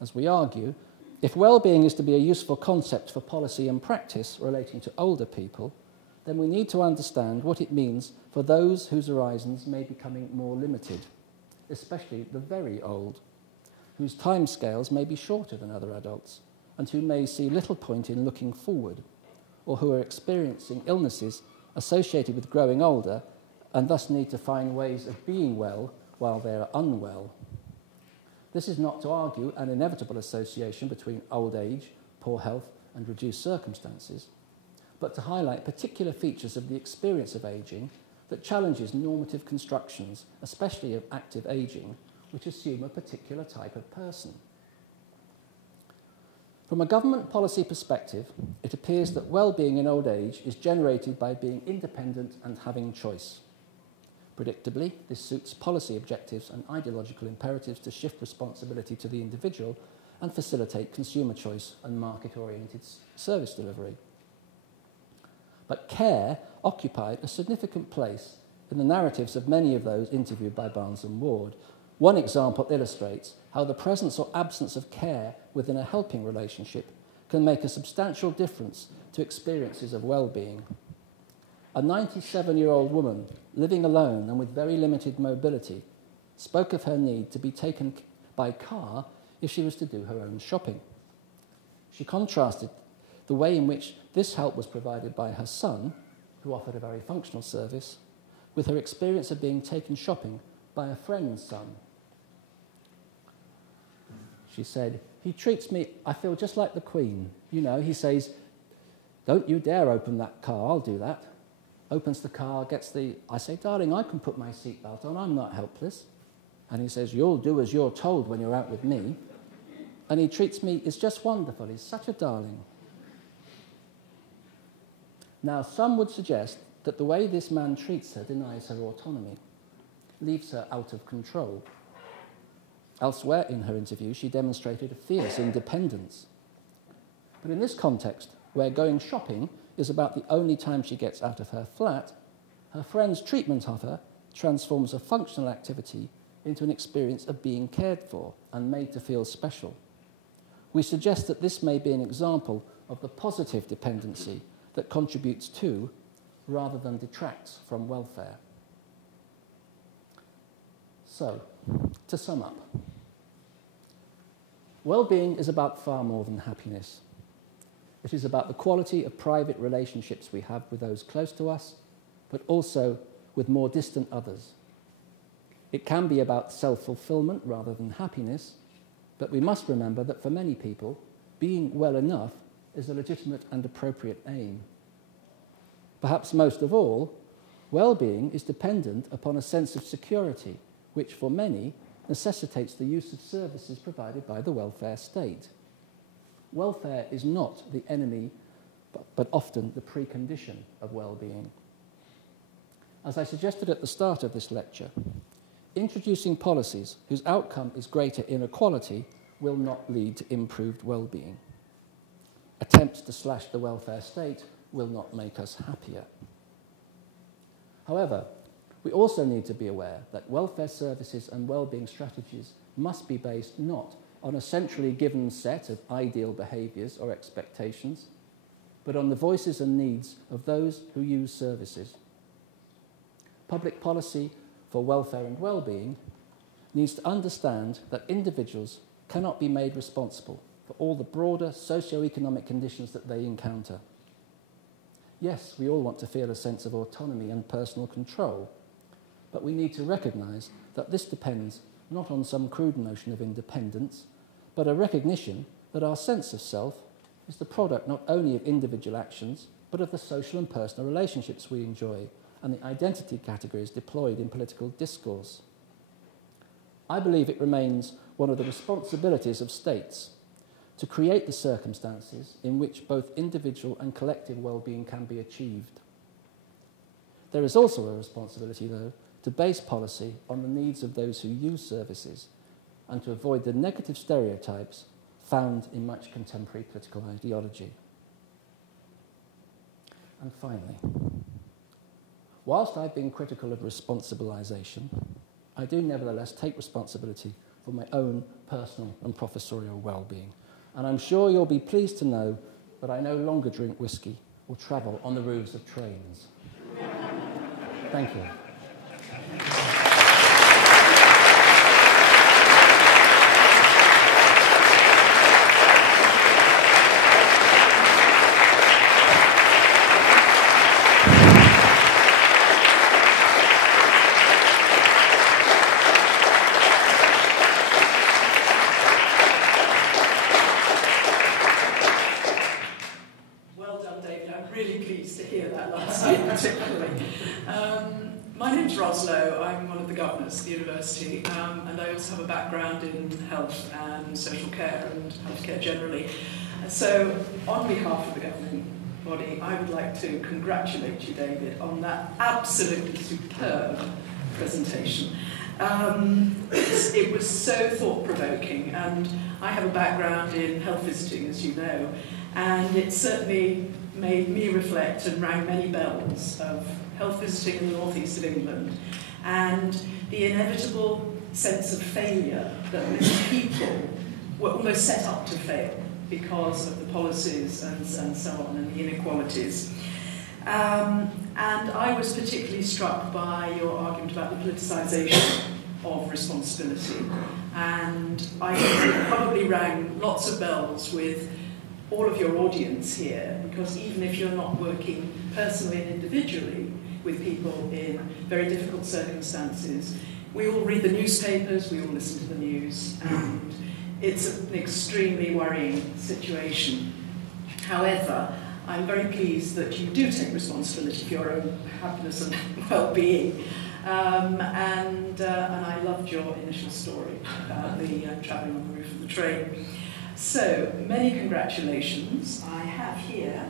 as we argue, if well-being is to be a useful concept for policy and practice relating to older people, then we need to understand what it means for those whose horizons may be becoming more limited, especially the very old, whose timescales may be shorter than other adults, and who may see little point in looking forward, or who are experiencing illnesses associated with growing older and thus need to find ways of being well while they are unwell. This is not to argue an inevitable association between old age, poor health, and reduced circumstances, but to highlight particular features of the experience of ageing that challenges normative constructions, especially of active ageing, which assume a particular type of person. From a government policy perspective, it appears that well-being in old age is generated by being independent and having choice. Predictably, this suits policy objectives and ideological imperatives to shift responsibility to the individual and facilitate consumer choice and market-oriented service delivery. But care occupied a significant place in the narratives of many of those interviewed by Barnes and Ward. One example illustrates how the presence or absence of care within a helping relationship can make a substantial difference to experiences of well-being. A 97-year-old woman living alone and with very limited mobility spoke of her need to be taken by car if she was to do her own shopping. She contrasted the way in which this help was provided by her son, who offered a very functional service, with her experience of being taken shopping by a friend's son. She said, "He treats me, I feel just like the Queen. You know, he says, 'Don't you dare open that car, I'll do that.' Opens the car, I say, 'Darling, I can put my seatbelt on, I'm not helpless.' And he says, 'You'll do as you're told when you're out with me.' And he treats me, it's just wonderful, he's such a darling." Now, some would suggest that the way this man treats her denies her autonomy, leaves her out of control. Elsewhere in her interview, she demonstrated a fierce independence. But in this context, where going shopping is about the only time she gets out of her flat, her friend's treatment of her transforms a functional activity into an experience of being cared for and made to feel special. We suggest that this may be an example of the positive dependency that contributes to, rather than detracts from, welfare. So, to sum up, well-being is about far more than happiness. It is about the quality of private relationships we have with those close to us, but also with more distant others. It can be about self-fulfillment rather than happiness, but we must remember that for many people, being well enough is a legitimate and appropriate aim. Perhaps most of all, well-being is dependent upon a sense of security, which for many necessitates the use of services provided by the welfare state. Welfare is not the enemy, but often the precondition of well-being. As I suggested at the start of this lecture, introducing policies whose outcome is greater inequality will not lead to improved well-being. Attempts to slash the welfare state will not make us happier. However, we also need to be aware that welfare services and well-being strategies must be based not on a centrally given set of ideal behaviours or expectations, but on the voices and needs of those who use services. Public policy for welfare and well-being needs to understand that individuals cannot be made responsible for all the broader socio-economic conditions that they encounter. Yes, we all want to feel a sense of autonomy and personal control, but we need to recognise that this depends not on some crude notion of independence, but a recognition that our sense of self is the product not only of individual actions, but of the social and personal relationships we enjoy and the identity categories deployed in political discourse. I believe it remains one of the responsibilities of states to create the circumstances in which both individual and collective well-being can be achieved. There is also a responsibility, though, to base policy on the needs of those who use services and to avoid the negative stereotypes found in much contemporary political ideology. And finally, whilst I've been critical of responsibilisation, I do nevertheless take responsibility for my own personal and professorial well-being. And I'm sure you'll be pleased to know that I no longer drink whiskey or travel on the roofs of trains. Thank you. My name's Roslow. I'm one of the governors of the university, and I also have a background in health and social care and healthcare generally. So, on behalf of the governing body, I would like to congratulate you, David, on that absolutely superb presentation. It was so thought-provoking, and I have a background in health visiting, as you know, and it certainly made me reflect and rang many bells of health visiting in the northeast of England, and the inevitable sense of failure that many people were almost set up to fail because of the policies and so on, and the inequalities. And I was particularly struck by your argument about the politicisation of responsibility, and I think it probably rang lots of bells with all of your audience here, because even if you're not working personally and individually with people in very difficult circumstances, we all read the newspapers, we all listen to the news, and it's an extremely worrying situation. However, I'm very pleased that you do take responsibility for your own happiness and well-being. And I loved your initial story about the travelling on the roof of the train. So, many congratulations. I have here